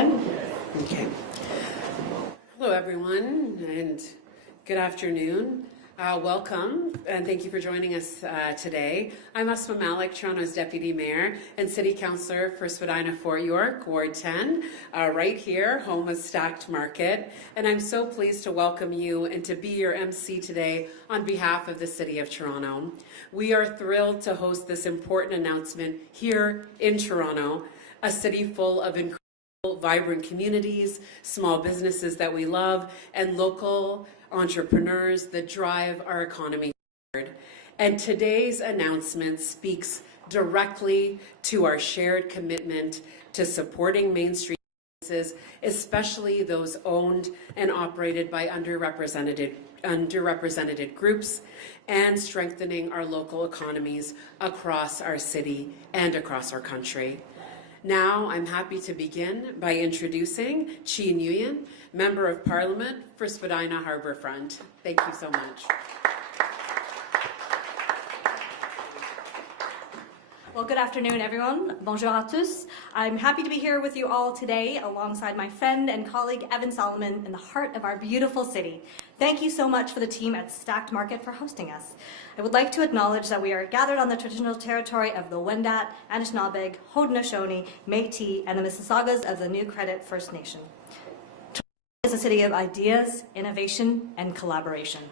10. Okay. Hello, everyone, and good afternoon. Welcome, and thank you for joining us today. I'm Asma Malik, Toronto's Deputy Mayor and City Councillor for Spadina-Fort York, Ward 10, right here, home of Stacked Market. And I'm so pleased to welcome you and to be your MC today on behalf of the City of Toronto. We are thrilled to host this important announcement here in Toronto, a city full of incredible, vibrant communities, small businesses that we love, and local entrepreneurs that drive our economy forward. And today's announcement speaks directly to our shared commitment to supporting Main Street businesses, especially those owned and operated by underrepresented groups, and strengthening our local economies across our city and across our country. Now, I'm happy to begin by introducing Chi Nguyen, Member of Parliament for Spadina Harbourfront. Thank you so much. Well, good afternoon, everyone. Bonjour à tous. I'm happy to be here with you all today alongside my friend and colleague Evan Solomon in the heart of our beautiful city. Thank you so much for the team at Stacked Market for hosting us. I would like to acknowledge that we are gathered on the traditional territory of the Wendat, Anishinaabe, Haudenosaunee, Métis, and the Mississaugas of the New Credit First Nation. Toronto is a city of ideas, innovation, and collaboration.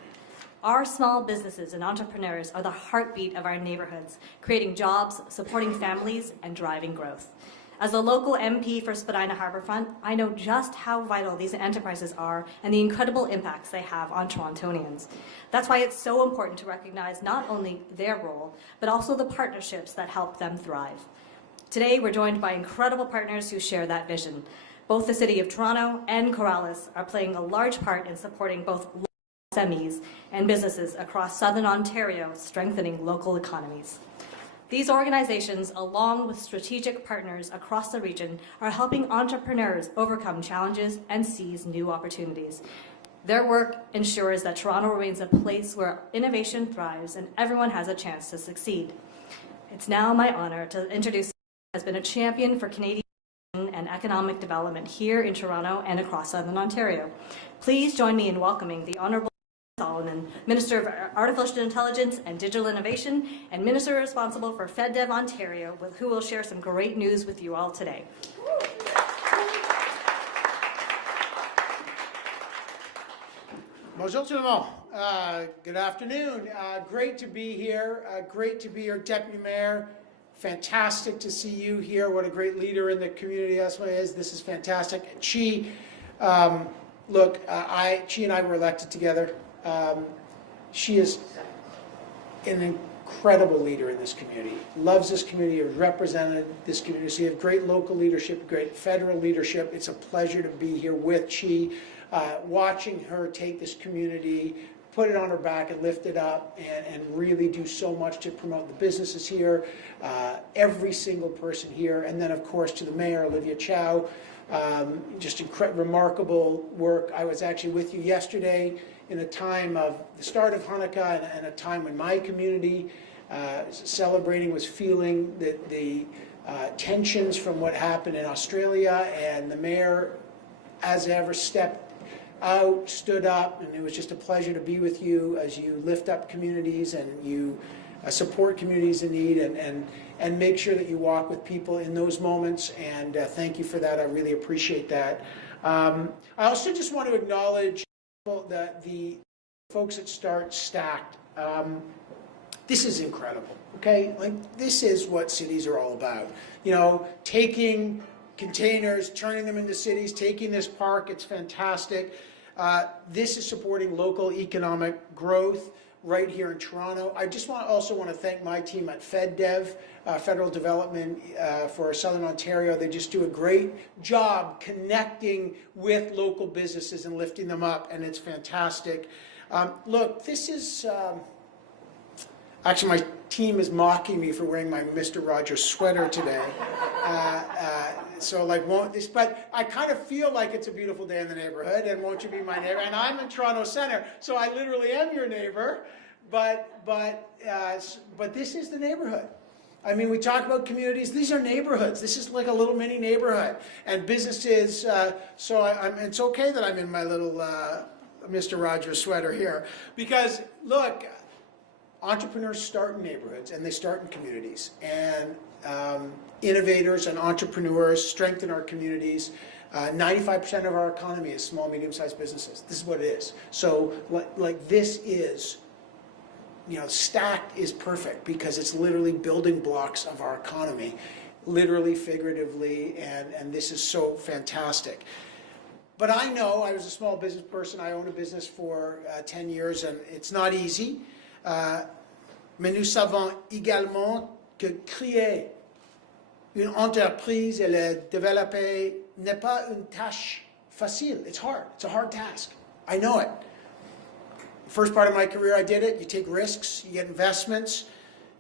Our small businesses and entrepreneurs are the heartbeat of our neighborhoods, creating jobs, supporting families, and driving growth. As a local MP for Spadina Harbourfront, I know just how vital these enterprises are and the incredible impacts they have on Torontonians. That's why it's so important to recognize not only their role, but also the partnerships that help them thrive. Today, we're joined by incredible partners who share that vision. Both the City of Toronto and Corrales are playing a large part in supporting both SMEs and businesses across Southern Ontario, strengthening local economies. These organizations, along with strategic partners across the region, are helping entrepreneurs overcome challenges and seize new opportunities. Their work ensures that Toronto remains a place where innovation thrives and everyone has a chance to succeed. It's now my honor to introduce someone who has been a champion for Canadian and economic development here in Toronto and across Southern Ontario. Please join me in welcoming the Honourable Solomon, Minister of Artificial Intelligence and Digital Innovation, and Minister responsible for FedDev Ontario, who will share some great news with you all today. Bonjour tout le monde. Good afternoon. Great to be here. Great to be your Deputy Mayor. Fantastic to see you here. What a great leader in the community Asma is. This is fantastic. Chi, look, Chi and I were elected together. She is an incredible leader in this community, loves this community, has represented this community. So you have great local leadership, great federal leadership. It's a pleasure to be here with Chi, watching her take this community, put it on her back and lift it up and really do so much to promote the businesses here, every single person here. And then, of course, to the Mayor, Olivia Chow, just remarkable work. I was actually with you yesterday in a time of the start of Hanukkah and a time when my community celebrating was feeling the tensions from what happened in Australia, and the Mayor, as ever, stepped out, stood up, and it was just a pleasure to be with you as you lift up communities and you support communities in need and make sure that you walk with people in those moments, and thank you for that. I really appreciate that. I also just want to acknowledge the folks that start Stacked. This is incredible, okay? Like, this is what cities are all about. You know, taking containers, turning them into cities, taking this park, it's fantastic. This is supporting local economic growth right here in Toronto. I just also want to thank my team at FedDev, Federal Development for Southern Ontario. They just do a great job connecting with local businesses and lifting them up, and it's fantastic. Look, this is, actually my team is mocking me for wearing my Mr. Rogers sweater today. So like, but I kind of feel like it's a beautiful day in the neighborhood, and won't you be my neighbor? And I'm in Toronto Centre, so I literally am your neighbor, but this is the neighborhood. I mean, we talk about communities. These are neighborhoods. This is like a little mini neighborhood. And businesses, it's okay that I'm in my little Mr. Rogers sweater here. Because, look, entrepreneurs start in neighborhoods and they start in communities. And innovators and entrepreneurs strengthen our communities. 95% of our economy is small, medium-sized businesses. This is what it is. So, like this is, stacked is perfect because it's literally building blocks of our economy, literally, figuratively, and this is so fantastic. But I know, I was a small business person, I owned a business for 10 years, and it's not easy. Mais nous savons également que créer une entreprise et la développer n'est pas une tâche facile. It's hard. It's a hard task. I know it. First part of my career, I did it. You take risks, you get investments,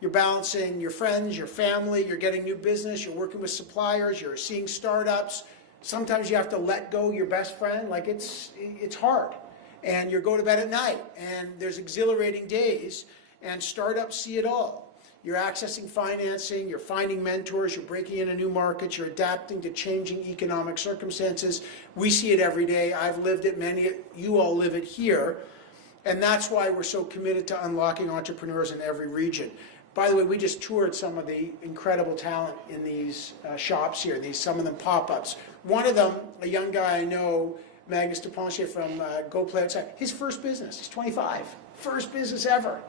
you're balancing your friends, your family, you're getting new business, you're working with suppliers, you're seeing startups. Sometimes you have to let go your best friend. Like it's hard. And you go to bed at night, and there's exhilarating days, and startups see it all. You're accessing financing, you're finding mentors, you're breaking into new markets, you're adapting to changing economic circumstances. We see it every day. I've lived it, you all live it here. And that's why we're so committed to unlocking entrepreneurs in every region. By the way, we just toured some of the incredible talent in these shops here, some of them pop-ups. One of them, a young guy I know, Magnus Duplantier from Go Play Outside, his first business, he's 25, first business ever.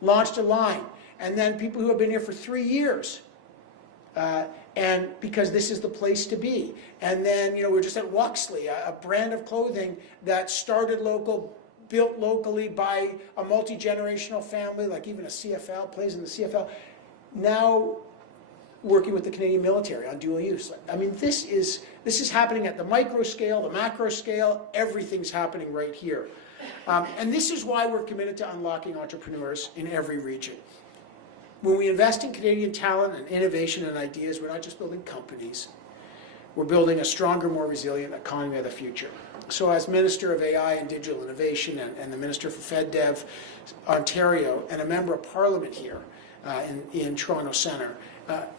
Launched a line. And then people who have been here for 3 years. And because this is the place to be. And then, we're just at Wuxley, a brand of clothing that started local, built locally by a multi-generational family, like even a CFL, plays in the CFL, now working with the Canadian military on dual use. I mean, this is happening at the micro scale, the macro scale, everything's happening right here. And this is why we're committed to unlocking entrepreneurs in every region. When we invest in Canadian talent and innovation and ideas, we're not just building companies. We're building a stronger, more resilient economy of the future. So as Minister of AI and Digital Innovation and the Minister for FedDev Ontario and a Member of Parliament here in Toronto Centre,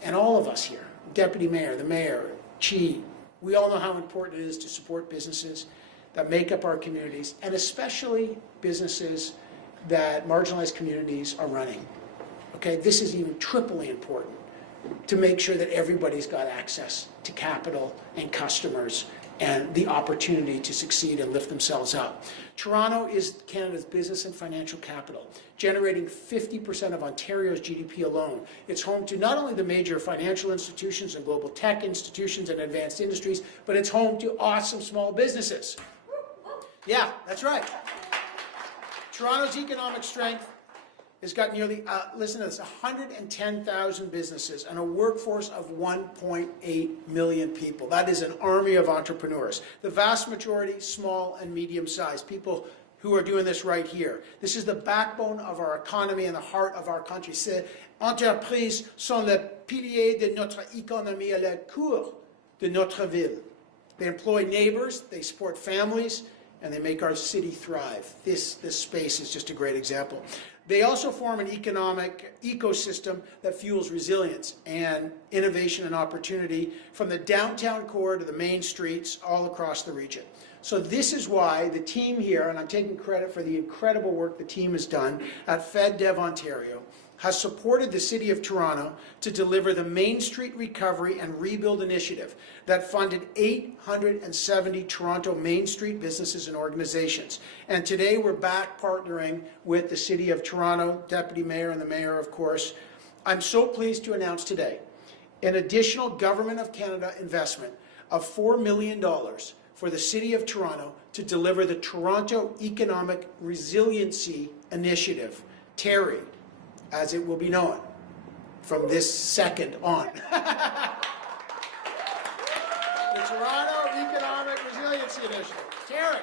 and all of us here, Deputy Mayor, the Mayor, Chi, we all know how important it is to support businesses that make up our communities, and especially businesses that marginalized communities are running. Okay, this is even triply important to make sure that everybody's got access to capital and customers and the opportunity to succeed and lift themselves up. Toronto is Canada's business and financial capital, generating 50% of Ontario's GDP alone. It's home to not only the major financial institutions and global tech institutions and advanced industries, but it's home to awesome small businesses. Yeah, that's right. Toronto's economic strength has got nearly, listen to this, 110,000 businesses and a workforce of 1.8 million people. That is an army of entrepreneurs. The vast majority, small and medium-sized, people who are doing this right here. This is the backbone of our economy and the heart of our country. Ces entreprises sont le pilier de notre économie et le cœur de notre ville. They employ neighbors, they support families, and they make our city thrive. This space is just a great example. They also form an economic ecosystem that fuels resilience and innovation and opportunity from the downtown core to the main streets all across the region. So this is why the team here, and I'm taking credit for the incredible work the team has done at FedDev Ontario, has supported the City of Toronto to deliver the Main Street Recovery and Rebuild Initiative that funded 870 Toronto Main Street businesses and organizations. And today we're back partnering with the City of Toronto, Deputy Mayor and the Mayor, of course. I'm so pleased to announce today an additional Government of Canada investment of $4 million for the City of Toronto to deliver the Toronto Economic Resiliency Initiative, TERI, as it will be known from this second on. The Toronto Economic Resiliency Initiative, TERI.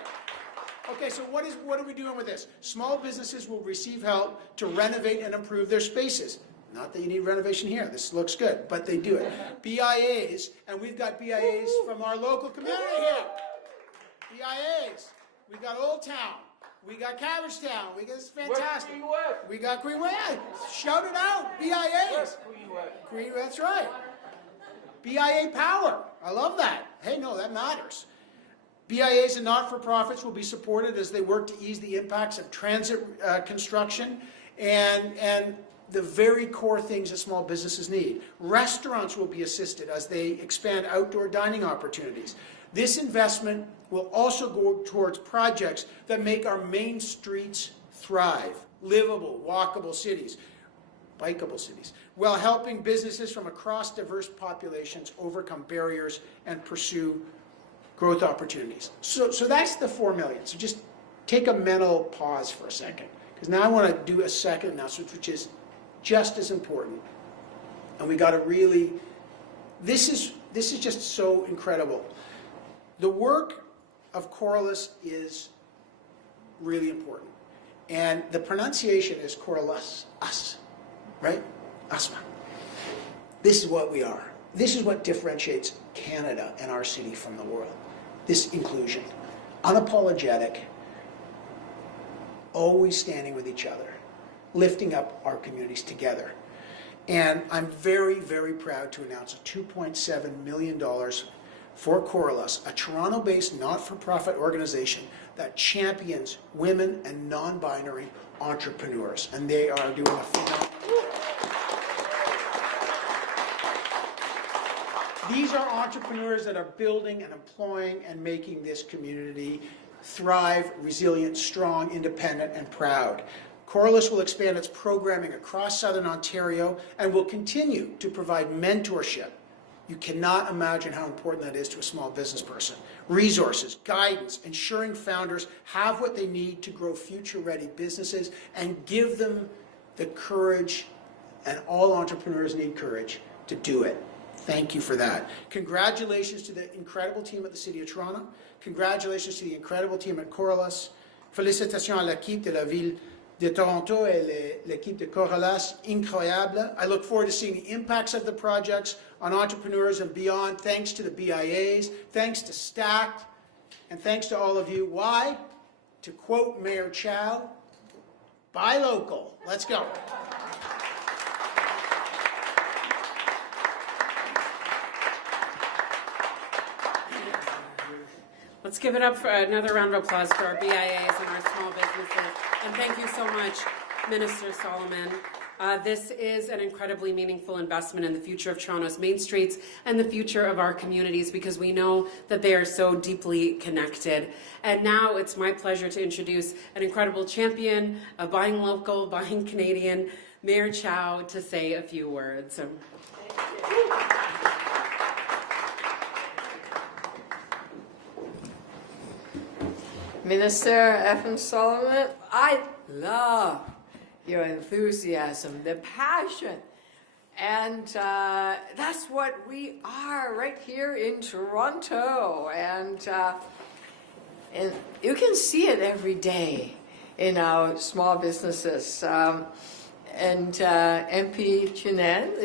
Okay, so what are we doing with this? Small businesses will receive help to renovate and improve their spaces. Not that you need renovation here, this looks good, but they do it. BIAs, and we've got BIAs from our local community here. BIAs, we've got Old Town, We got Cabbagetown. We got this fantastic. Queen West. We got Queen West. Shout it out. BIA. West Queen West. Queen, that's right. BIA Power. I love that. Hey, no, that matters. BIAs and not-for-profits will be supported as they work to ease the impacts of transit construction and the very core things that small businesses need. Restaurants will be assisted as they expand outdoor dining opportunities. This investment will also go towards projects that make our main streets thrive, livable, walkable cities, bikeable cities, while helping businesses from across diverse populations overcome barriers and pursue growth opportunities. So that's the $4 million. So just take a mental pause for a second, because now I want to do a second announcement, which is just as important. And we got to really, this is just so incredible. The work of Corliss is really important. And the pronunciation is Corliss, us, right? Asma. This is what we are. This is what differentiates Canada and our city from the world. This inclusion. Unapologetic, always standing with each other, lifting up our communities together. And I'm very, very proud to announce a $2.7 million for Corliss, a Toronto-based not-for-profit organization that champions women and non-binary entrepreneurs. And they are doing a phenomenal. These are entrepreneurs that are building and employing and making this community thrive, resilient, strong, independent, and proud. Corliss will expand its programming across Southern Ontario and will continue to provide mentorship. You cannot imagine how important that is to a small business person. Resources, guidance, ensuring founders have what they need to grow future-ready businesses and give them the courage, and all entrepreneurs need courage, to do it. Thank you for that. Congratulations to the incredible team at the City of Toronto. Congratulations to the incredible team at Corliss. Félicitations à l'équipe de la ville de Toronto et l'équipe de Corliss. Incroyable. I look forward to seeing the impacts of the projects on entrepreneurs and beyond. Thanks to the BIAs, thanks to Stacked, and thanks to all of you. Why? To quote Mayor Chow, buy local. Let's go. Let's give it up for another round of applause for our BIAs and our small businesses. And thank you so much, Minister Solomon. This is an incredibly meaningful investment in the future of Toronto's main streets and the future of our communities, because we know that they are so deeply connected. And now it's my pleasure to introduce an incredible champion of buying local, buying Canadian, Mayor Chow, to say a few words. Minister Evan Solomon, I love your enthusiasm, the passion, and that's what we are right here in Toronto, and you can see it every day in our small businesses. And MP Chinen,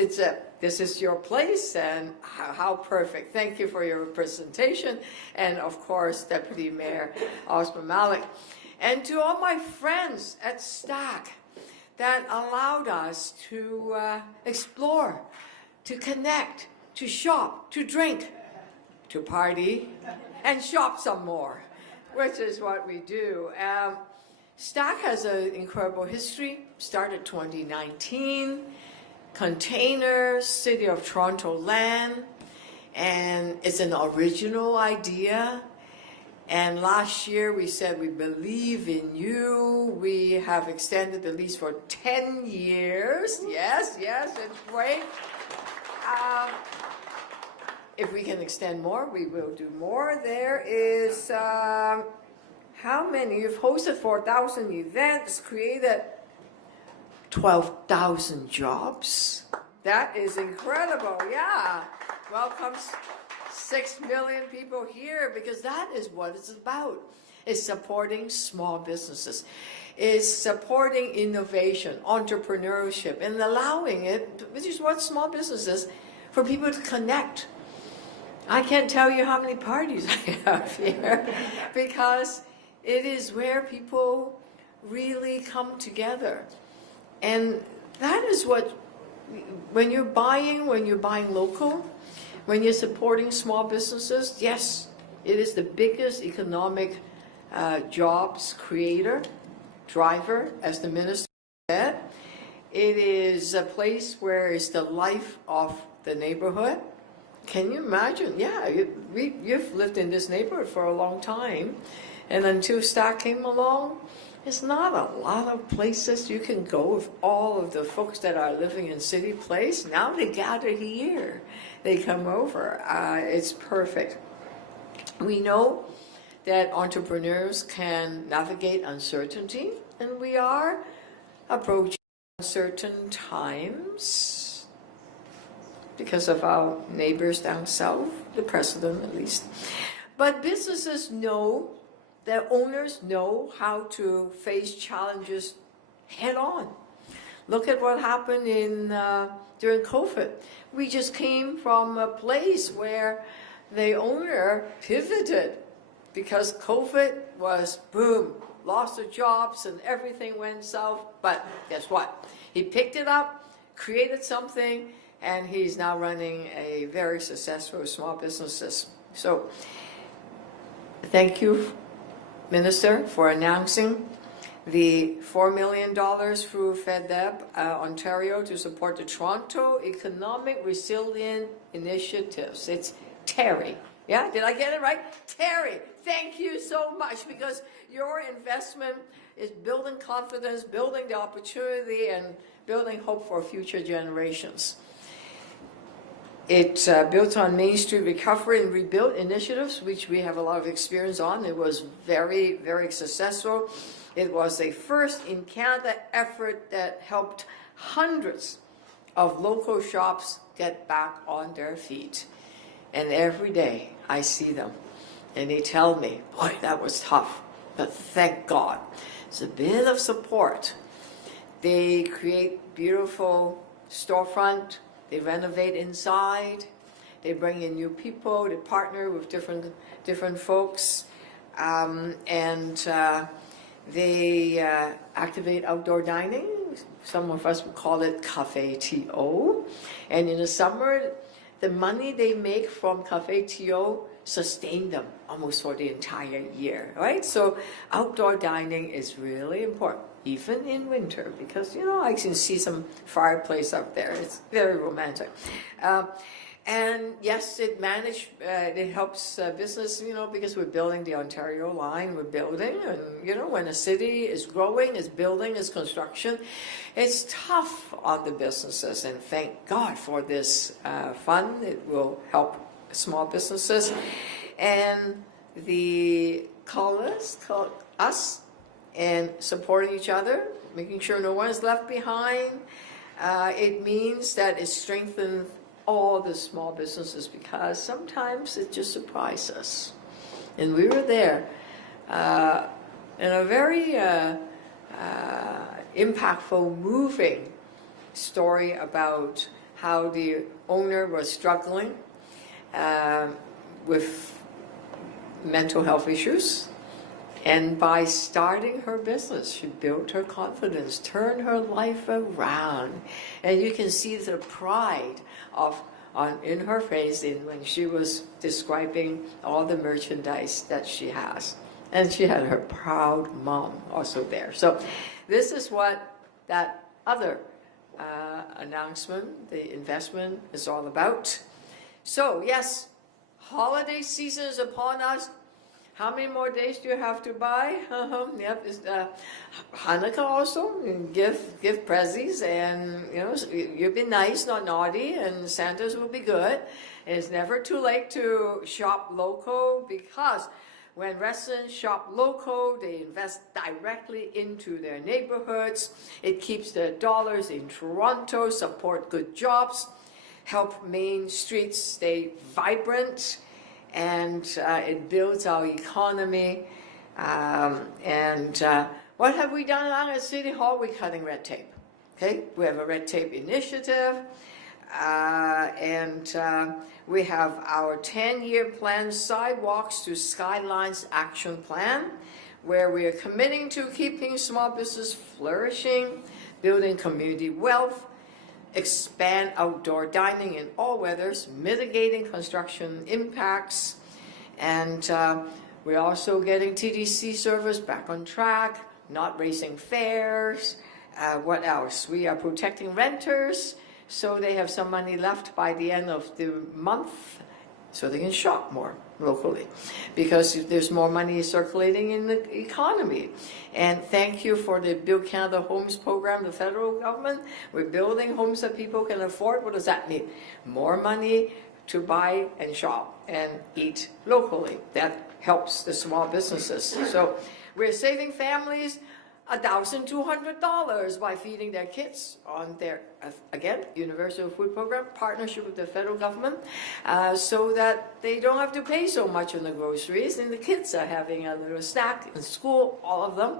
this is your place, and how perfect. Thank you for your representation, and of course, Deputy Mayor Osman Malik. And to all my friends at STAC that allowed us to explore, to connect, to shop, to drink, to party, and shop some more, which is what we do. STAC has an incredible history, started 2019, containers, City of Toronto land, and it's an original idea. And last year we said we believe in you. We have extended the lease for 10 years. Yes, it's great. If we can extend more, we will do more. There is, how many? You've hosted 4,000 events, created 12,000 jobs. That is incredible, yeah. Welcomes 6 million people here, because that is what it's about. It's supporting small businesses. It's supporting innovation, entrepreneurship, and allowing it, which is what small businesses, for people to connect. I can't tell you how many parties I have here, because It is where people really come together. And that is what, when you're buying local, when you're supporting small businesses, yes, it is the biggest economic jobs creator, driver, as the minister said. It is a place where it's the life of the neighborhood. Can you imagine? Yeah, you've lived in this neighborhood for a long time, and until Stack came along, there's not a lot of places you can go with all of the folks that are living in City Place. Now they gather here. They come over. It's perfect. We know that entrepreneurs can navigate uncertainty, and we are approaching uncertain times because of our neighbors down south, the president at least. But businesses know, their owners know how to face challenges head on. Look at what happened during COVID. We just came from a place where the owner pivoted because COVID was boom, lost their jobs and everything went south. But guess what? He picked it up, created something, and he's now running a very successful small businesses. So thank you, Minister, for announcing the $4 million through FedDeb Ontario to support the Toronto Economic Resilient Initiatives. It's Terry. Yeah, did I get it right? Terry, thank you so much, because your investment is building confidence, building the opportunity, and building hope for future generations. It built on Main Street Recovery and Rebuild initiatives, which we have a lot of experience on. It was very, very successful. It was a first in Canada effort that helped hundreds of local shops get back on their feet. And every day I see them and they tell me, boy, that was tough, but thank God. It's a bit of support. They create beautiful storefront. They renovate inside, they bring in new people, they partner with different folks, and they activate outdoor dining. Some of us would call it Café TO. And in the summer, the money they make from Café TO sustain them almost for the entire year, right? So outdoor dining is really important, even in winter, because, you know, I can see some fireplace up there. It's very romantic. And yes, it helps business, you know, because we're building the Ontario line, we're building, and, you know, when a city is growing, is building, is construction, it's tough on the businesses, and thank God for this fund. It will help small businesses, and the call us, and supporting each other, making sure no one is left behind. It means that it strengthens all the small businesses, because sometimes it just surprises us. And we were there in a very impactful, moving story about how the owner was struggling with mental health issues. And by starting her business, she built her confidence, turned her life around. And you can see the pride in her face when she was describing all the merchandise that she has. And she had her proud mom also there. So this is what that other announcement, the investment, is all about. So yes, holiday season is upon us. How many more days do you have to buy? Yep, it's Hanukkah also. Give prezzies, and you know, you be nice, not naughty, and Santa's will be good. It's never too late to shop local, because when residents shop local, they invest directly into their neighborhoods. It keeps their dollars in Toronto, support good jobs, help Main streets stay vibrant, and it builds our economy. What have we done at City Hall? We're cutting red tape. Okay, we have a red tape initiative, and we have our 10-year plan, Sidewalks to Skylines Action Plan, where we are committing to keeping small business flourishing, building community wealth, expand outdoor dining in all weathers, mitigating construction impacts, and we're also getting TDC service back on track, not raising fares. What else? We are protecting renters so they have some money left by the end of the month so they can shop more locally, because there's more money circulating in the economy. And thank you for the Build Canada Homes program, the federal government. We're building homes that people can afford. What does that mean? More money to buy and shop and eat locally. That helps the small businesses. So we're saving families $1,200 by feeding their kids on their, again, universal food program, partnership with the federal government, so that they don't have to pay so much on the groceries, and the kids are having a little snack in school, all of them.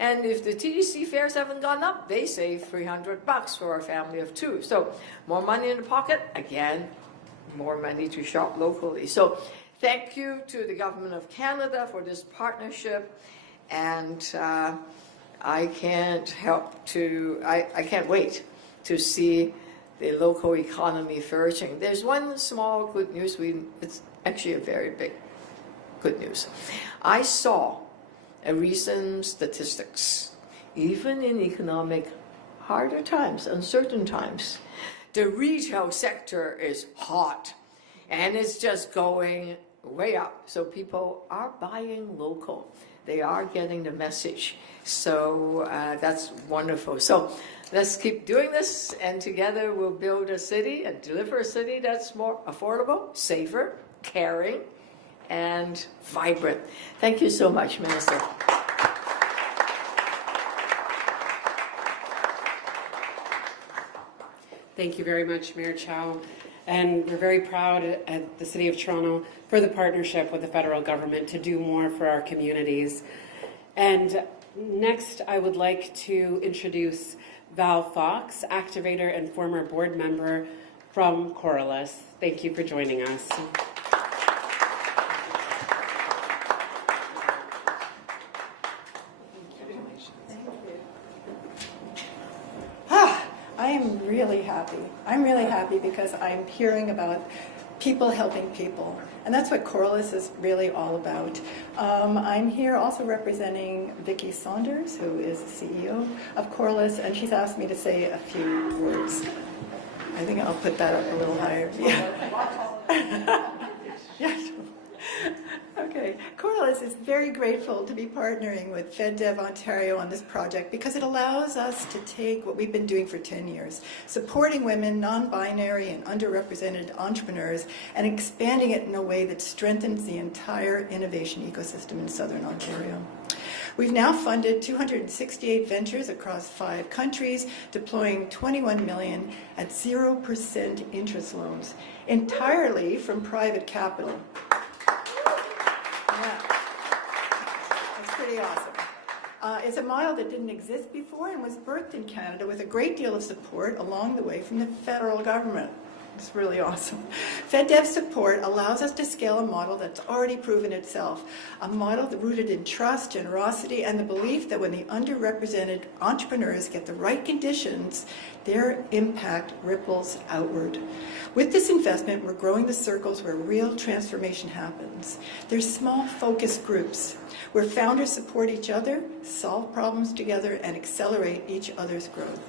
And if the TDC fares haven't gone up, they save $300 for a family of two. So more money in the pocket, again, more money to shop locally. So thank you to the Government of Canada for this partnership, and I can't wait to see the local economy flourishing. There's one small good news. It's actually a very big good news. I saw a recent statistics. Even in economic harder times, uncertain times, the retail sector is hot, and it's just going way up. So people are buying local. They are getting the message. So that's wonderful. So let's keep doing this, and together we'll build a city and deliver a city that's more affordable, safer, caring, and vibrant. Thank you so much, Minister. Thank you very much, Mayor Chow. And we're very proud at the City of Toronto for the partnership with the federal government to do more for our communities. And next, I would like to introduce Val Fox, activator and former board member from Coralus. Thank you for joining us. I am really happy. I'm really happy because I'm hearing about people helping people. And that's what Coralus is really all about. I'm here also representing Vicki Saunders, who is the CEO of Coralus, and she's asked me to say a few words. I think I'll put that up a little higher. Yeah. Yeah. Okay. Coralus is very grateful to be partnering with FedDev Ontario on this project because it allows us to take what we've been doing for 10 years, supporting women, non-binary and underrepresented entrepreneurs, and expanding it in a way that strengthens the entire innovation ecosystem in Southern Ontario. We've now funded 268 ventures across 5 countries, deploying $21 million at 0% interest loans, entirely from private capital. Yeah, that's pretty awesome. It's a model that didn't exist before and was birthed in Canada with a great deal of support along the way from the federal government. It's really awesome. FedDev support allows us to scale a model that's already proven itself, a model rooted in trust, generosity, and the belief that when the underrepresented entrepreneurs get the right conditions, their impact ripples outward. With this investment, we're growing the circles where real transformation happens. There's small focus groups where founders support each other, solve problems together, and accelerate each other's growth.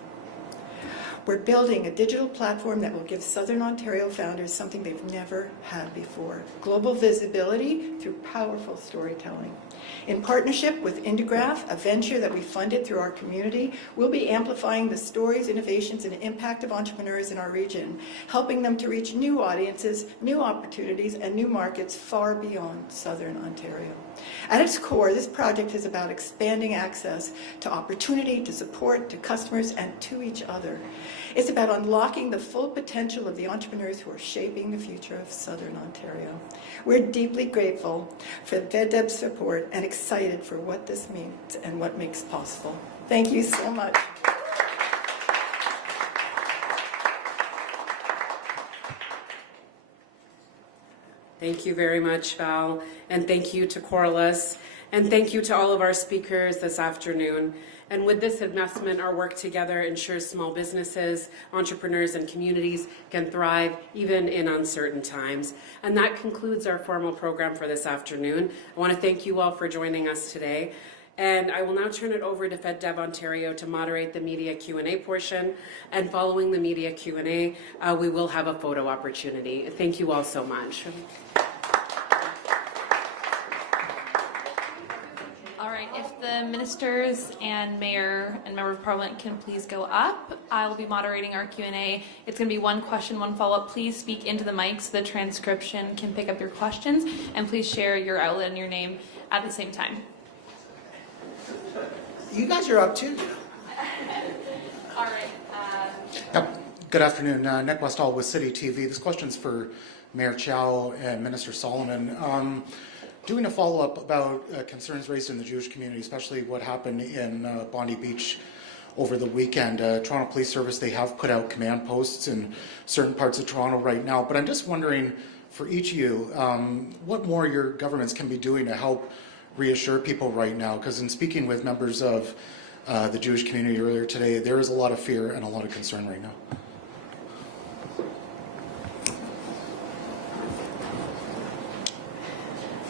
We're building a digital platform that will give Southern Ontario founders something they've never had before: global visibility through powerful storytelling. In partnership with Indigraph, a venture that we funded through our community, we'll be amplifying the stories, innovations, and impact of entrepreneurs in our region, helping them to reach new audiences, new opportunities, and new markets far beyond Southern Ontario. At its core, this project is about expanding access to opportunity, to support, to customers, and to each other. It's about unlocking the full potential of the entrepreneurs who are shaping the future of Southern Ontario. We're deeply grateful for FedDev's support and excited for what this means and what makes possible. Thank you so much. Thank you very much, Val, and thank you to Coralus And thank you to all of our speakers this afternoon. And with this investment, our work together ensures small businesses, entrepreneurs, and communities can thrive even in uncertain times. And that concludes our formal program for this afternoon. I want to thank you all for joining us today. And I will now turn it over to FedDev Ontario to moderate the media Q&A portion. And following the media Q&A, we will have a photo opportunity. Thank you all so much. All right, if the ministers and mayor and member of parliament can please go up, I'll be moderating our Q&A. It's going to be one question, one follow-up. Please speak into the mic so the transcription can pick up your questions, and please share your outlet and your name at the same time. You guys are up too. All right. Yep. Good afternoon. Nick Westall with City TV. This question's for Mayor Chow and Minister Solomon. Doing a follow-up about concerns raised in the Jewish community, especially what happened in Bondi Beach over the weekend. Toronto Police Service, they have put out command posts in certain parts of Toronto right now, but I'm just wondering, for each of you, what more your governments can be doing to help reassure people right now? Because in speaking with members of the Jewish community earlier today, there is a lot of fear and a lot of concern right now.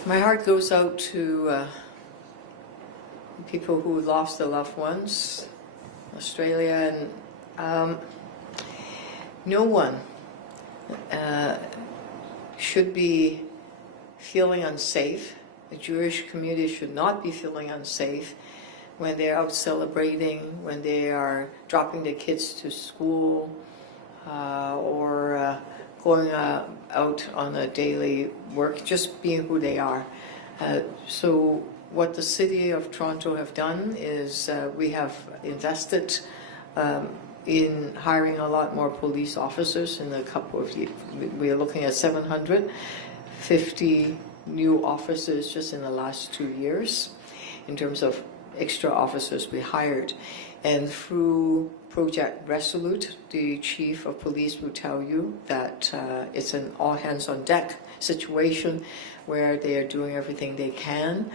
My heart goes out to people who lost their loved ones, Australia, and no one should be feeling unsafe. The Jewish community should not be feeling unsafe when they're out celebrating, when they are dropping their kids to school, or going out on a daily work, just being who they are. So what the City of Toronto have done is we have invested in hiring a lot more police officers in a couple of years. We are looking at 750 new officers just in the last 2 years in terms of extra officers we hired. And through Project Resolute, the chief of police will tell you that it's an all-hands-on-deck situation where they are doing everything they can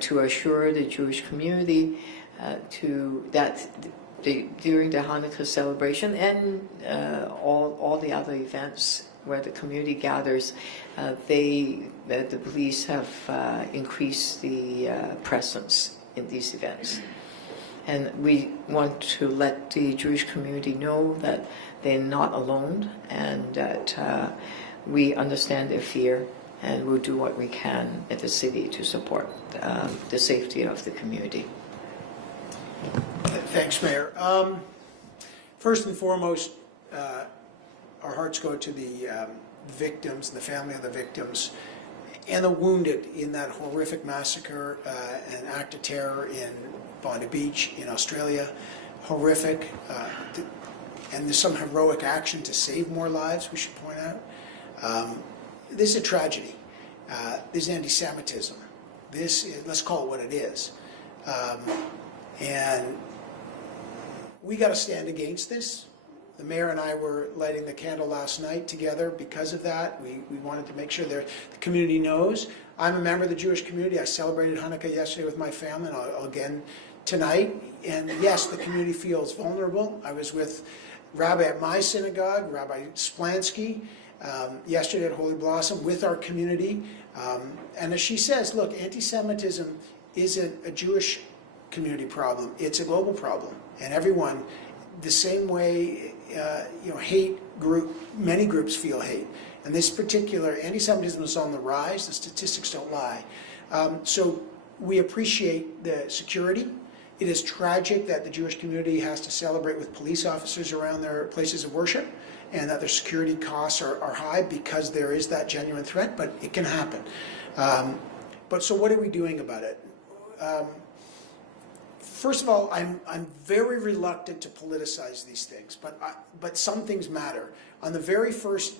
to assure the Jewish community during the Hanukkah celebration and all the other events where the community gathers, the police have increased the presence in these events. And we want to let the Jewish community know that they're not alone and that we understand their fear and we'll do what we can at the city to support the safety of the community. Thanks, Mayor. First and foremost, our hearts go to the victims, the family of the victims, and the wounded in that horrific massacre and act of terror in Bondi Beach in Australia. Horrific. And there's some heroic action to save more lives, we should point out. This is a tragedy. This is anti-Semitism. This is, let's call it what it is. And we got to stand against this. The mayor and I were lighting the candle last night together because of that. We wanted to make sure the community knows. I'm a member of the Jewish community. I celebrated Hanukkah yesterday with my family, and I'll again tonight. And yes, the community feels vulnerable. I was with Rabbi at my synagogue, Rabbi Splansky, yesterday at Holy Blossom with our community. And as she says, look, anti-Semitism isn't a Jewish community problem. It's a global problem. And everyone, the same way, hate group, many groups feel hate. And this particular anti-Semitism is on the rise. The statistics don't lie. So we appreciate the security. It is tragic that the Jewish community has to celebrate with police officers around their places of worship and that their security costs are high because there is that genuine threat, but it can happen. But so what are we doing about it? First of all, I'm very reluctant to politicize these things, but some things matter. On the very first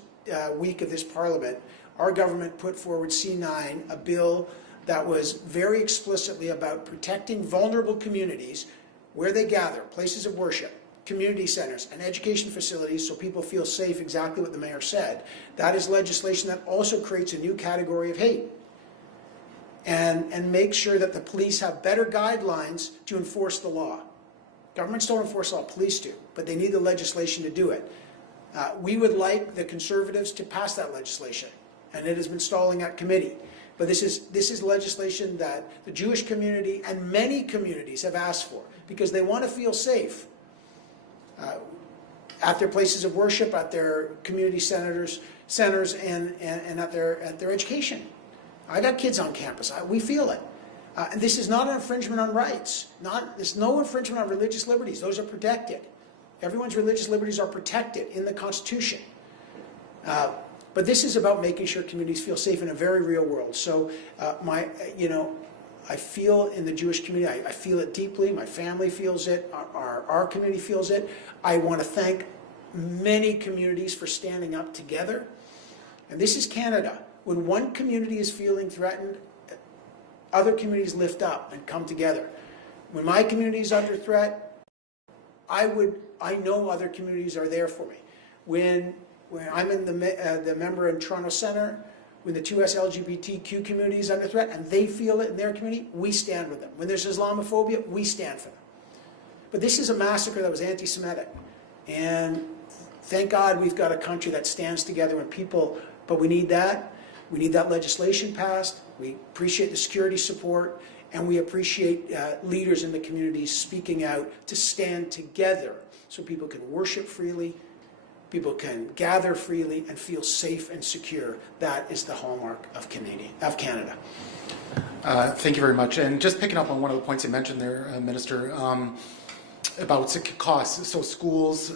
week of this Parliament, our government put forward C9, a bill that was very explicitly about protecting vulnerable communities where they gather, places of worship, community centers, and education facilities so people feel safe, exactly what the mayor said. That is legislation that also creates a new category of hate. and make sure that the police have better guidelines to enforce the law. Governments don't enforce law, police do, but they need the legislation to do it. We would like the Conservatives to pass that legislation, and it has been stalling at committee. But this is legislation that the Jewish community and many communities have asked for because they want to feel safe at their places of worship, at their community centers, and at their education. I got kids on campus. We feel it. And this is not an infringement on rights. There's no infringement on religious liberties. Those are protected. Everyone's religious liberties are protected in the Constitution. But this is about making sure communities feel safe in a very real world. So I feel in the Jewish community, I feel it deeply. My family feels it. Our community feels it. I want to thank many communities for standing up together. And this is Canada. When one community is feeling threatened, other communities lift up and come together. When my community is under threat, I know other communities are there for me. When I'm in the member in Toronto Centre, when the 2S LGBTQ community is under threat and they feel it in their community, we stand with them. When there's Islamophobia, we stand for them. But this is a massacre that was anti-Semitic. And thank God we've got a country that stands together when people, but we need that. We need that legislation passed. We appreciate the security support, and we appreciate leaders in the communities speaking out to stand together so people can worship freely, people can gather freely and feel safe and secure. That is the hallmark of Canada. Thank you very much. And just picking up on one of the points you mentioned there, Minister, about costs. So schools,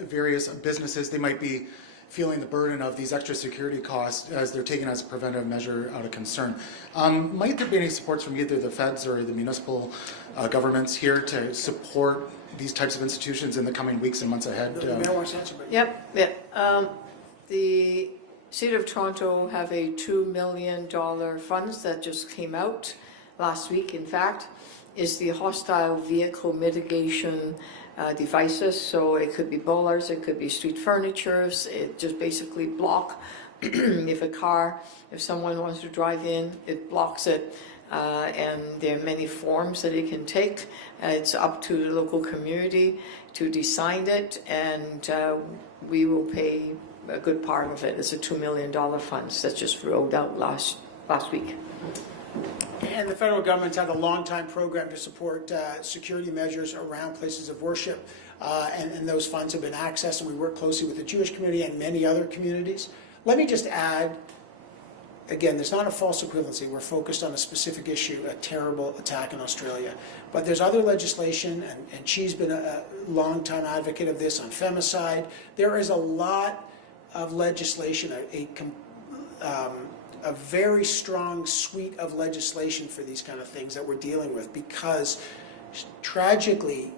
various businesses, they might be feeling the burden of these extra security costs as they're taken as a preventative measure out of concern. Might there be any supports from either the feds or the municipal governments here to support these types of institutions in the coming weeks and months ahead? The mayor wants to answer. Yep. The City of Toronto have a $2 million funds that just came out last week, in fact, is the hostile vehicle mitigation devices. So it could be bollards, it could be street furnitures. It just basically block if someone wants to drive in, it blocks it. And there are many forms that it can take. It's up to the local community to decide it, and we will pay a good part of it. It's a $2 million fund that just rolled out last week. And the federal government's had a long-time program to support security measures around places of worship, and those funds have been accessed, and we work closely with the Jewish community and many other communities. Let me just add, again, there's not a false equivalency. We're focused on a specific issue, a terrible attack in Australia. But there's other legislation, and she's been a long-time advocate of this on femicide. There is a lot of legislation, a very strong suite of legislation for these kind of things that we're dealing with, because tragically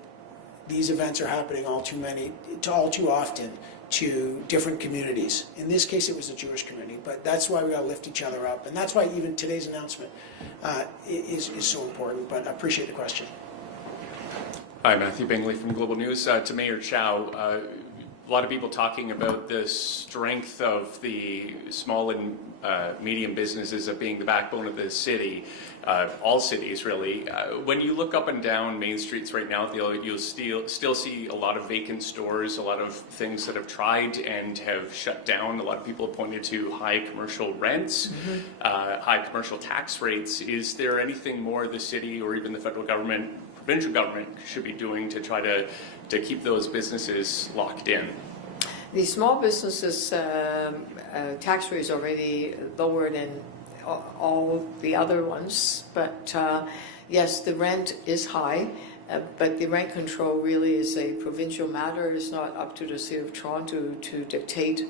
these events are happening all too often to different communities. In this case it was the Jewish community, but that's why we got to lift each other up, and that's why even today's announcement is so important. But I appreciate the question. Hi, Matthew Bingley from Global News. To Mayor Chow, a lot of people talking about the strength of the small and medium businesses of being the backbone of the city, all cities really. When you look up and down main streets right now, you'll still see a lot of vacant stores, a lot of things that have tried and have shut down. A lot of people have pointed to high commercial rents, high commercial tax rates. Is there anything more the city or even the federal government, provincial government should be doing to try to keep those businesses locked in? The small businesses tax rate is already lower than all the other ones, but yes, the rent is high, but the rent control really is a provincial matter. It's not up to the City of Toronto to dictate.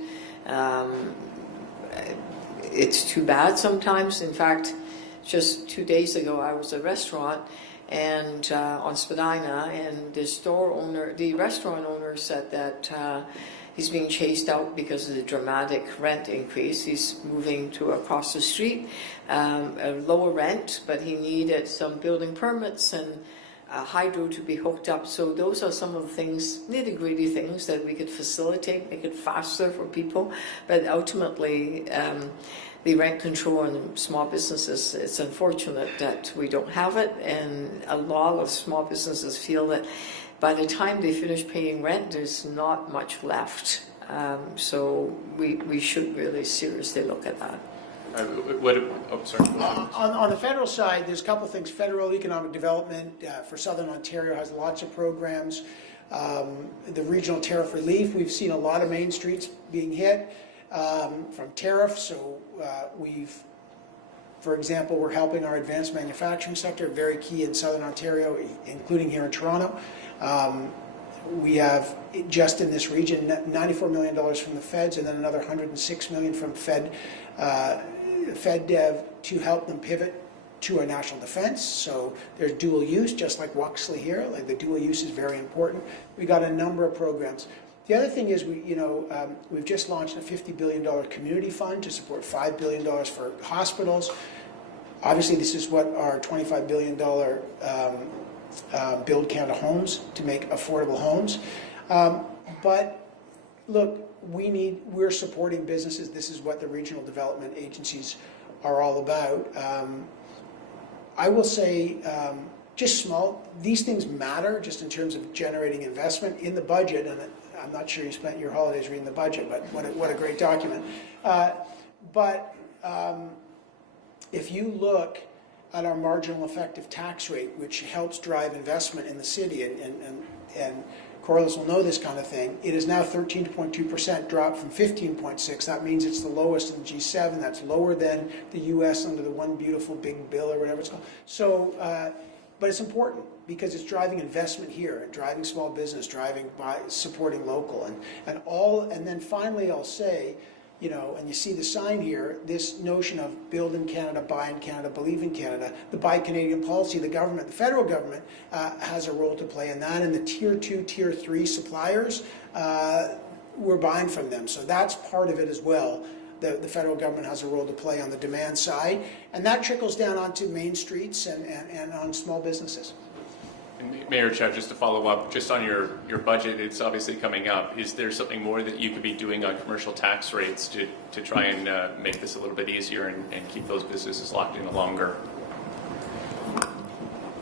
It's too bad sometimes. In fact, just 2 days ago, I was at a restaurant and on Spadina, and the restaurant owner said that he's being chased out because of the dramatic rent increase. He's moving to across the street, a lower rent, but he needed some building permits and hydro to be hooked up. So those are some of the things, nitty-gritty things that we could facilitate, make it faster for people. But ultimately, the rent control on small businesses. It's unfortunate that we don't have it, and a lot of small businesses feel that by the time they finish paying rent, there's not much left. So we should really seriously look at that. Sorry. On the federal side, there's a couple of things. Federal economic development for Southern Ontario has lots of programs. The regional tariff relief, we've seen a lot of main streets being hit from tariffs. So for example, we're helping our advanced manufacturing sector, very key in Southern Ontario, including here in Toronto. We have, just in this region, $94 million from the feds, and then another $106 million from FedDev to help them pivot to a national defense. So there's dual use, just like Wuxley here. Like, the dual use is very important. We got a number of programs. The other thing is we've just launched a $50 billion community fund to support $5 billion for hospitals. Obviously, this is what our $25 billion Build Canada homes to make affordable homes. But look, we're supporting businesses. This is what the regional development agencies are all about. I will say, just small, these things matter just in terms of generating investment in the budget, and I'm not sure you spent your holidays reading the budget, but what a great document. If you look at our marginal effective tax rate, which helps drive investment in the city, and Corliss will know this kind of thing, it is now 13.2%, dropped from 15.6. That means it's the lowest in the G7. That's lower than the US under the one beautiful big bill or whatever it's called. So, but it's important because it's driving investment here, and driving small business, driving by supporting local, and then finally I'll say, and you see the sign here, this notion of build in Canada, buy in Canada, believe in Canada, the Buy Canadian policy, the government, the federal government has a role to play in that, and the tier 2, tier 3 suppliers, we're buying from them. So that's part of it as well. The federal government has a role to play on the demand side, and that trickles down onto main streets and on small businesses. And Mayor Chow, just to follow up, just on your budget, it's obviously coming up. Is there something more that you could be doing on commercial tax rates to try and make this a little bit easier and keep those businesses locked in longer?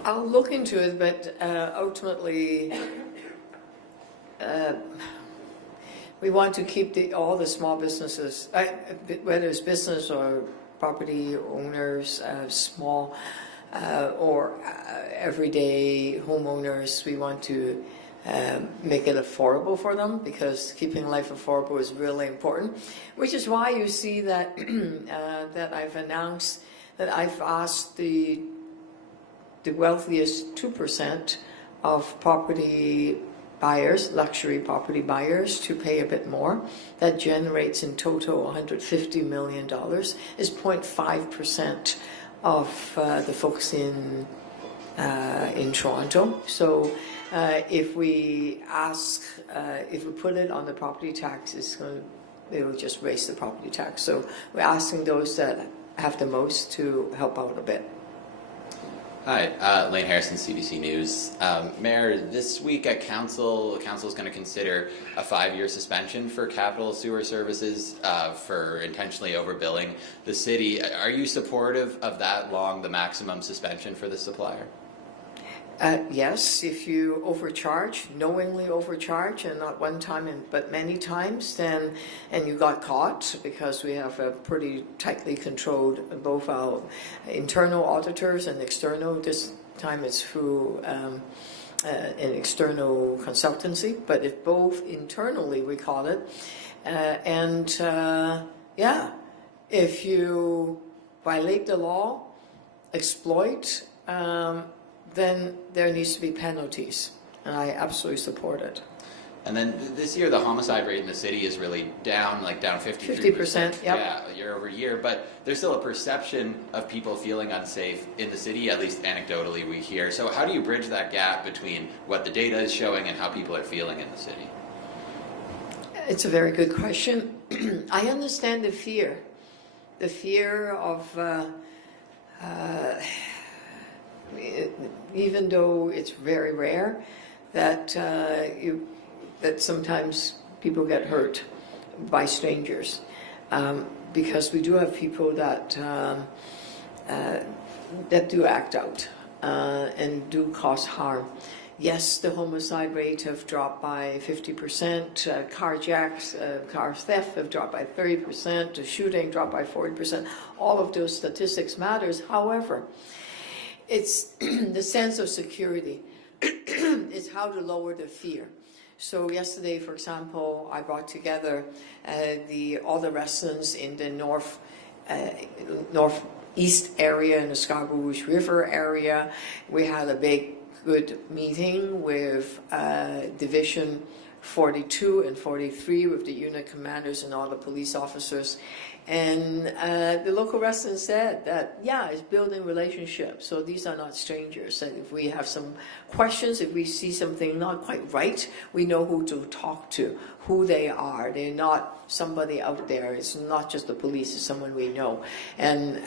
I'll look into it, but ultimately, we want to keep all the small businesses, whether it's business or property owners, small or everyday homeowners. We want to make it affordable for them, because keeping life affordable is really important, which is why you see that that I've announced that I've asked the wealthiest 2% of property buyers, luxury property buyers, to pay a bit more. That generates in total $150 million, is 0.5% of the folks in Toronto. So if we put it on the property tax, it will just raise the property tax. So we're asking those that have the most to help out a bit. Hi, Lane Harrison, CBC News. Mayor, this week at Council is going to consider a 5-year suspension for capital sewer services for intentionally overbilling the city. Are you supportive of that the maximum suspension for the supplier? Yes, if you knowingly overcharge, and not one time but many times, and you got caught, because we have a pretty tightly controlled both our internal auditors and external. This time it's through an external consultancy, but if both internally we call it, if you violate the law, exploit, then there needs to be penalties, and I absolutely support it. And then this year, the homicide rate in the city is really down 53%. 50%, yep. Yeah, year over year. But there's still a perception of people feeling unsafe in the city, at least anecdotally we hear. So how do you bridge that gap between what the data is showing and how people are feeling in the city? It's a very good question. I understand the fear of even though it's very rare that that sometimes people get hurt by strangers. because we do have people that that do act out and do cause harm. Yes, the homicide rate have dropped by 50%, carjacks, car theft have dropped by 30%, the shooting dropped by 40%. All of those statistics matters. However, it's the sense of security. Is how to lower the fear. So yesterday, for example, I brought together all the residents in the northeast area, in the Scarborough Rouge River area. We had a big, good meeting with Division 42 and 43 with the unit commanders and all the police officers. And the local residents said that, yeah, it's building relationships. So these are not strangers. And if we have some questions, if we see something not quite right, we know who to talk to, who they are. They're not somebody out there. It's not just the police, it's someone we know. And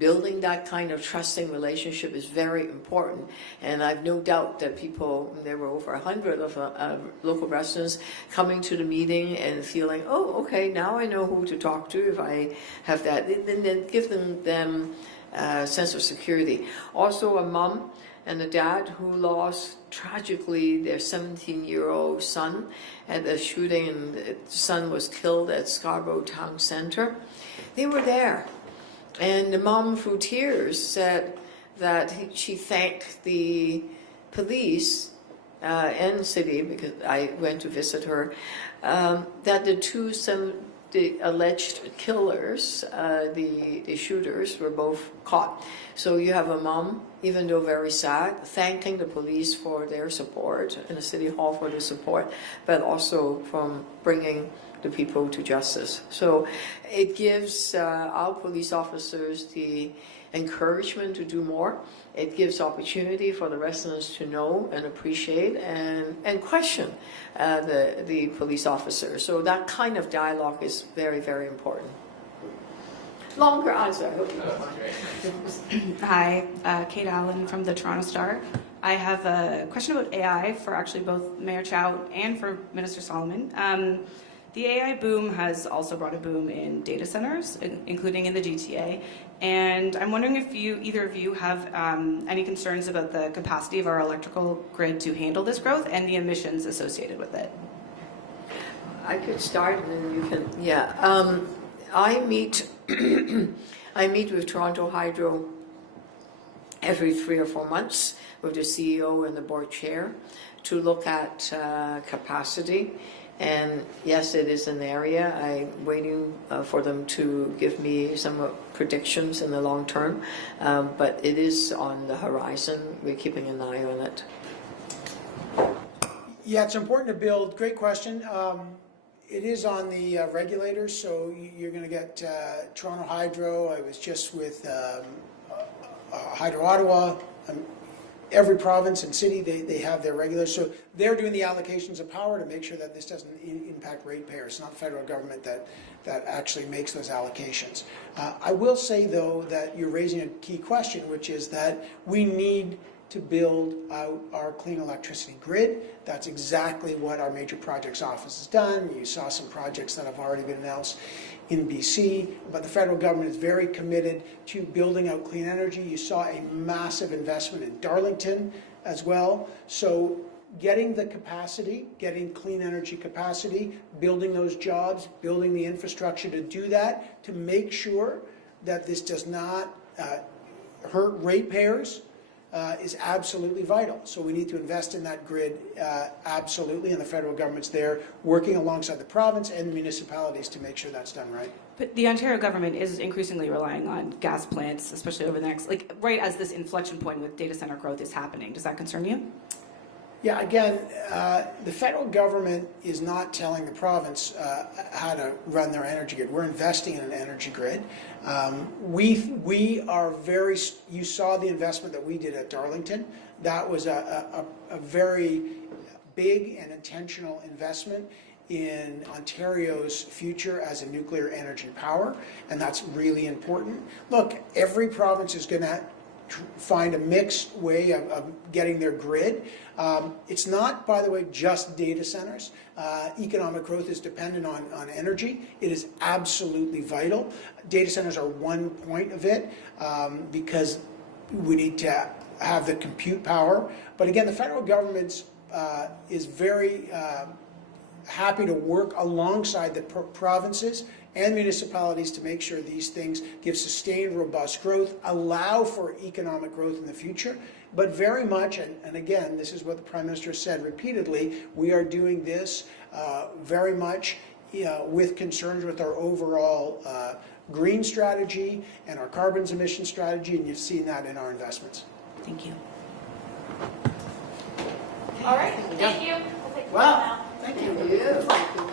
building that kind of trusting relationship is very important. And I've no doubt that people, there were over 100 of local residents coming to the meeting and feeling, oh, okay, now I know who to talk to if I have that. And then give them a sense of security. Also, a mom and a dad who lost tragically their 17-year-old son at a shooting, and the son was killed at Scarborough Town Centre. They were there. And the mom, through tears, said that she thanked the police and the city, because I went to visit her, that the alleged killers, the shooters, were both caught. So you have a mom, even though very sad, thanking the police for their support and the City Hall for their support, but also from bringing the people to justice. So it gives our police officers the encouragement to do more. It gives opportunity for the residents to know and appreciate and question the police officers. So that kind of dialogue is very, very important. Longer answer, I hope you don't mind. Hi, Kate Allen from the Toronto Star. I have a question about AI for actually both Mayor Chow and for Minister Solomon. The AI boom has also brought a boom in data centers, including in the GTA. And I'm wondering if either of you have any concerns about the capacity of our electrical grid to handle this growth and the emissions associated with it. I could start and then you can, yeah. I meet with Toronto Hydro every 3 or 4 months with the CEO and the board chair to look at capacity. And yes, it is an area. I'm waiting for them to give me some predictions in the long term, but it is on the horizon. We're keeping an eye on it. Yeah, it's important to build. Great question. It is on the regulators, so you're going to get Toronto Hydro. I was just with Hydro Ottawa. Every province and city, they have their regulators. So they're doing the allocations of power to make sure that this doesn't impact ratepayers. It's not the federal government that actually makes those allocations. I will say, though, that you're raising a key question, which is that we need to build out our clean electricity grid. That's exactly what our major projects office has done. You saw some projects that have already been announced in BC, but the federal government is very committed to building out clean energy. You saw a massive investment in Darlington as well. So getting the capacity, getting clean energy capacity, building those jobs, building the infrastructure to do that, to make sure that this does not hurt ratepayers, is absolutely vital. So we need to invest in that grid absolutely, and the federal government's there working alongside the province and municipalities to make sure that's done right. But the Ontario government is increasingly relying on gas plants, especially over the next, right as this inflection point with data center growth is happening. Does that concern you? Yeah, again, the federal government is not telling the province how to run their energy grid. We're investing in an energy grid. We are very, you saw the investment that we did at Darlington. That was a very big and intentional investment in Ontario's future as a nuclear energy power, and that's really important. Look, every province is going to find a mixed way of getting their grid. It's not, by the way, just data centers. Economic growth is dependent on energy. It is absolutely vital. Data centers are one point of it because we need to have the compute power. But again, the federal government is very happy to work alongside the provinces and municipalities to make sure these things give sustained, robust growth, allow for economic growth in the future, but very much, and again, this is what the Prime Minister said repeatedly, we are doing this very much with concerns with our overall green strategy and our carbon emission strategy, and you've seen that in our investments. Thank you. All right, thank you. Wow, thank you. Thank you.